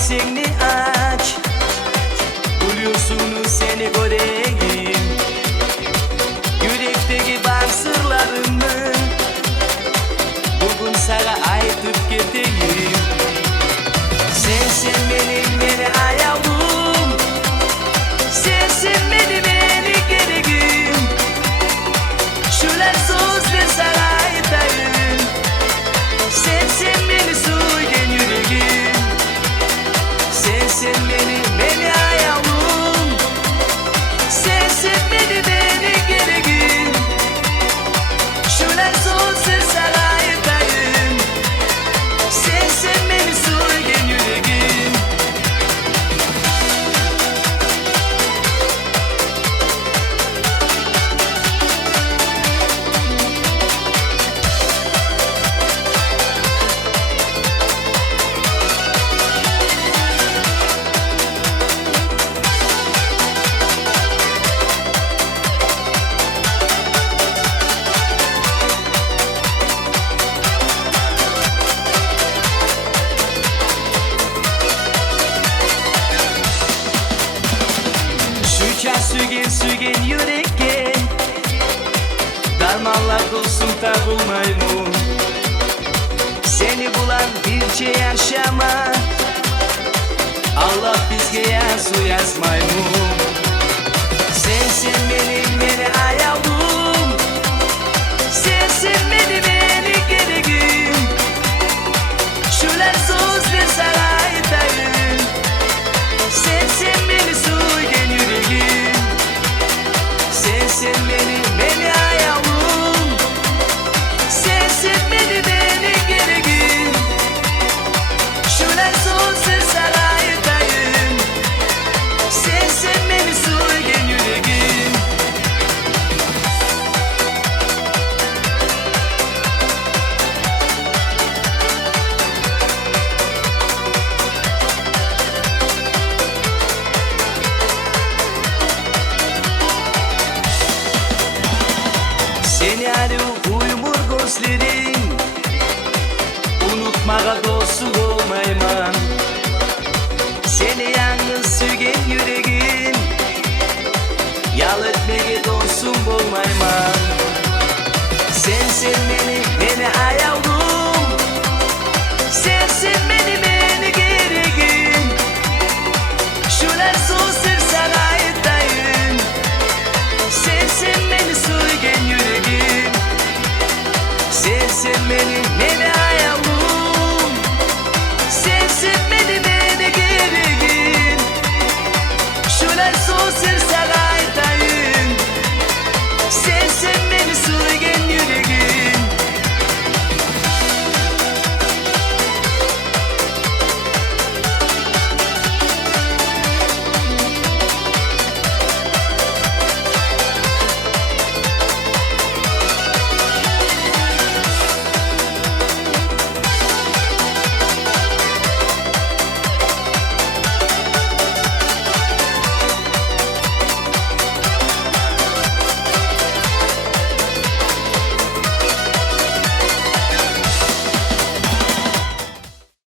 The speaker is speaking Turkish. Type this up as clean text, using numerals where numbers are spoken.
sesini aç. Buluyorsunuz seni göreyim. Yürekteki bar sırlarımı bugün sana aytıp gideyim. Sensin beni ayağım. Sensin beni gereğim. Şular sözler sana aytayım. Sensin beni suygen yüreğim. Sensin beni ayağım. Sensin beni gereğim. Şular sözler sana aytayım. Sensin beni suygen yüreğim. Sügen yürekke darmanlar dolsun tabulmayım. Seni bulan bir şey yaşama. Allah bizge yasu yazmayım. Sensin beni ayağım. Sensin beni gereğim. Şular sözler sana aytayım. Sensin beni suygen yüreğim. Sensin beni ayağım. Sensin beni gereğim. Şular sözler sana aytayım. Sensin beni suygen yüreğim. Seni arayıp uyumur gözlerim. Unutmağa dostum olmayman. Seni yalnız sügen yüreğim. Yal etmeye dostum olmayman. Sensin beni ayağım. Sensin beni gereğim. Şular sözler sana aytayım. Sensin beni suygen yüreğim. Sensin beni